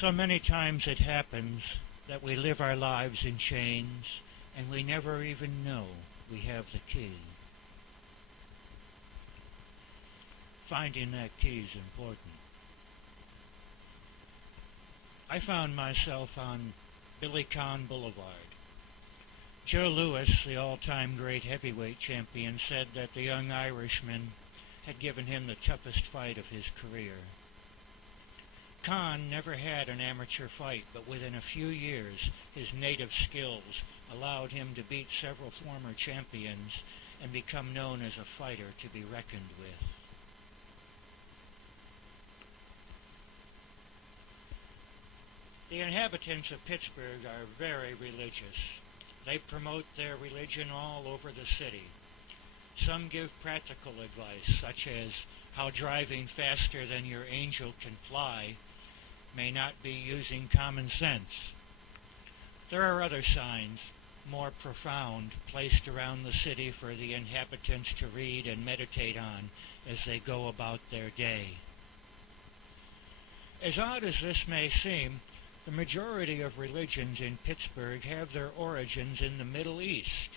So many times it happens that we live our lives in chains and we never even know we have the key. Finding that key is important. I found myself on Billy Conn Boulevard. Joe Louis, the all-time great heavyweight champion, said that the young Irishman had given him the toughest fight of his career. Conn never had an amateur fight, but within a few years, his native skills allowed him to beat several former champions and become known as a fighter to be reckoned with. The inhabitants of Pittsburgh are very religious. They promote their religion all over the city. Some give practical advice, such as how driving faster than your angel can fly may not be using common sense. There are other signs, more profound, placed around the city for the inhabitants to read and meditate on as they go about their day. As odd as this may seem, the majority of religions in Pittsburgh have their origins in the Middle East.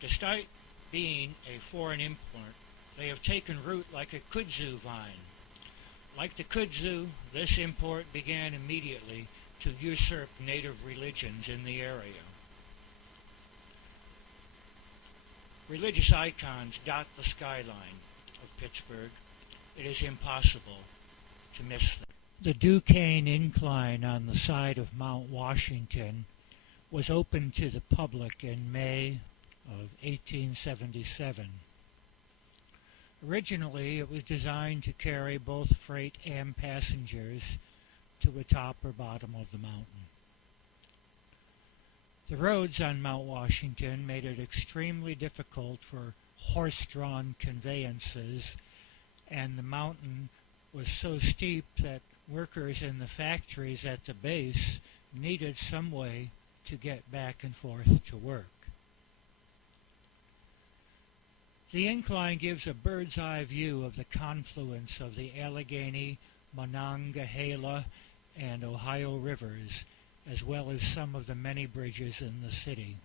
Despite being a foreign import, they have taken root like a kudzu vine. Like the kudzu, this import began immediately to usurp native religions in the area. Religious icons dot the skyline of Pittsburgh. It is impossible to miss them. The Duquesne Incline on the side of Mount Washington was opened to the public in May of 1877. Originally, it was designed to carry both freight and passengers to the top or bottom of the mountain. The roads on Mount Washington made it extremely difficult for horse-drawn conveyances, and the mountain was so steep that workers in the factories at the base needed some way to get back and forth to work. The incline gives a bird's-eye view of the confluence of the Allegheny, Monongahela, and Ohio rivers, as well as some of the many bridges in the city.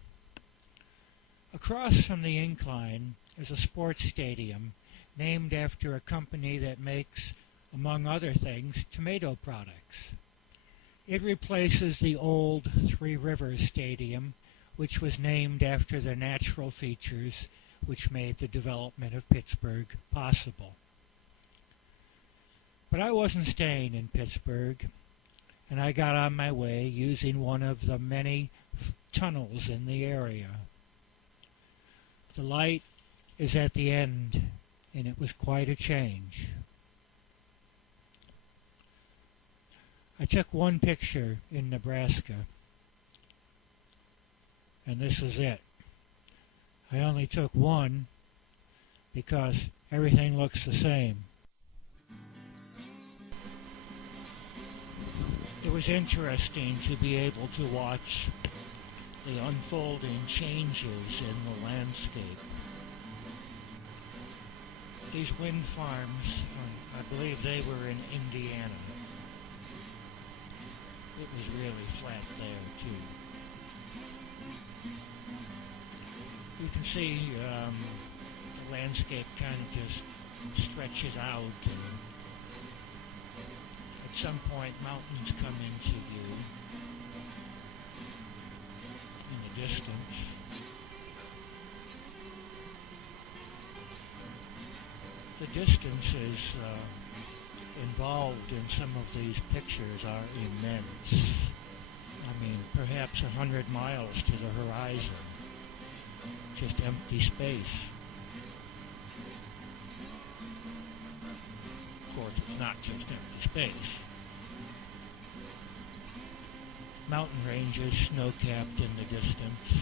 Across from the incline is a sports stadium named after a company that makes, among other things, tomato products. It replaces the old Three Rivers Stadium, which was named after the natural features which made the development of Pittsburgh possible. But I wasn't staying in Pittsburgh, and I got on my way using one of the many tunnels in the area. The light is at the end, and it was quite a change. I took one picture in Nebraska, and this is it. I only took one because everything looks the same. It was interesting to be able to watch the unfolding changes in the landscape. These wind farms, I believe they were in Indiana. It was really flat there too. You can see the landscape kind of just stretches out, and at some point mountains come into view in the distance. The distances involved in some of these pictures are immense. I mean, perhaps 100 miles to the horizon. Just empty space. Of course, it's not just empty space. Mountain ranges snow-capped in the distance.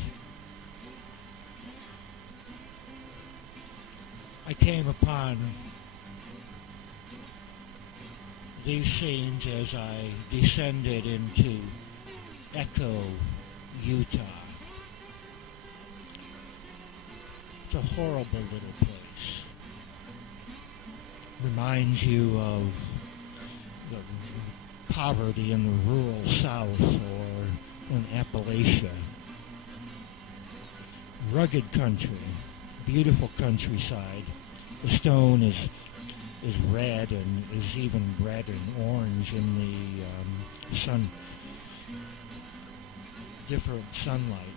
I came upon these scenes as I descended into Echo, Utah. It's a horrible little place. Reminds you of the poverty in the rural South or in Appalachia. Rugged country, beautiful countryside. The stone is red and is even red and orange in the sun, different sunlight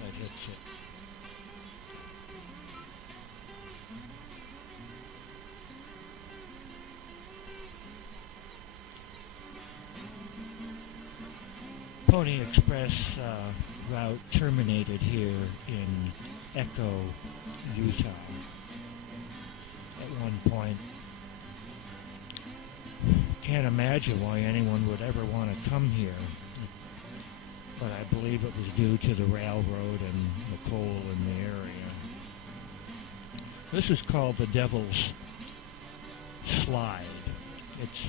that hits it. Pony Express route terminated here in Echo, Utah at one point. Can't imagine why anyone would ever want to come here, but I believe it was due to the railroad and the coal in the area. This is called the Devil's Slide. It's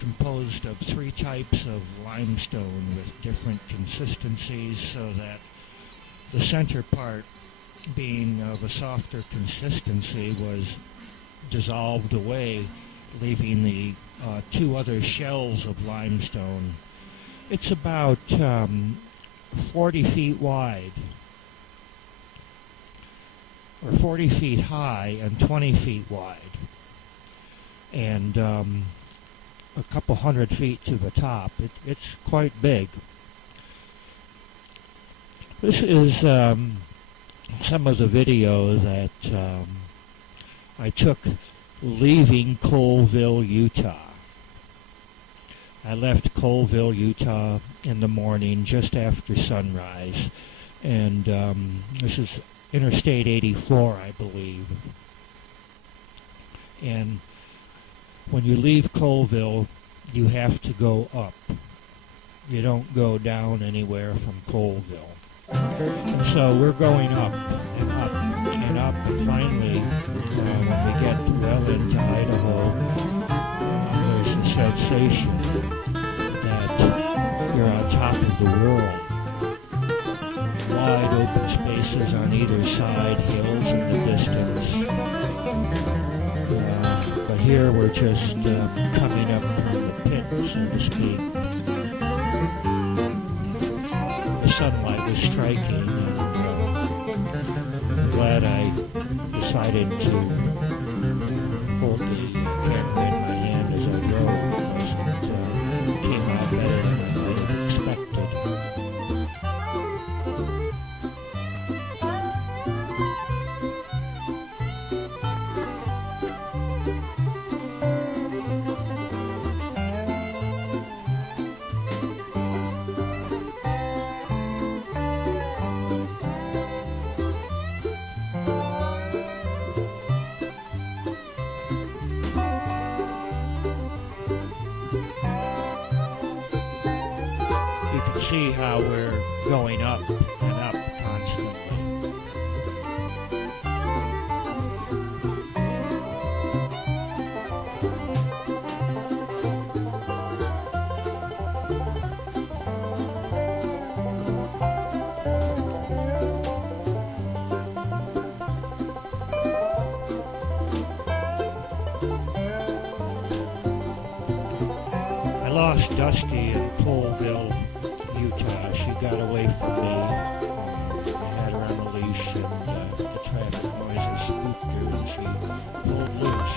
composed of 3 types of limestone with different consistencies, so that the center part, being of a softer consistency, was dissolved away, leaving the 2 other shells of limestone. It's about 40 feet wide, or 40 feet high and 20 feet wide, and a couple hundred feet to the top. It's quite big. This is some of the video that I took leaving Colville, Utah. I left Colville, Utah in the morning just after sunrise, and this is Interstate 84, I believe. And when you leave Colville, you have to go up. You don't go down anywhere from Colville. And so we're going up and up and up, and finally, when we get well into Idaho, there's a sensation that you're on top of the world. Wide open spaces on either side, hills in the distance. But here we're just coming up from the pit, so to speak. The sunlight was striking, and I'm glad I decided to hold the camera in my hand as I drove, because it came out better than I might have expected. See how we're going up and up constantly. I lost Dusty in Colville, Utah. She got away from me. I had her on a leash, and the traffic noises spooked her, and she pulled loose.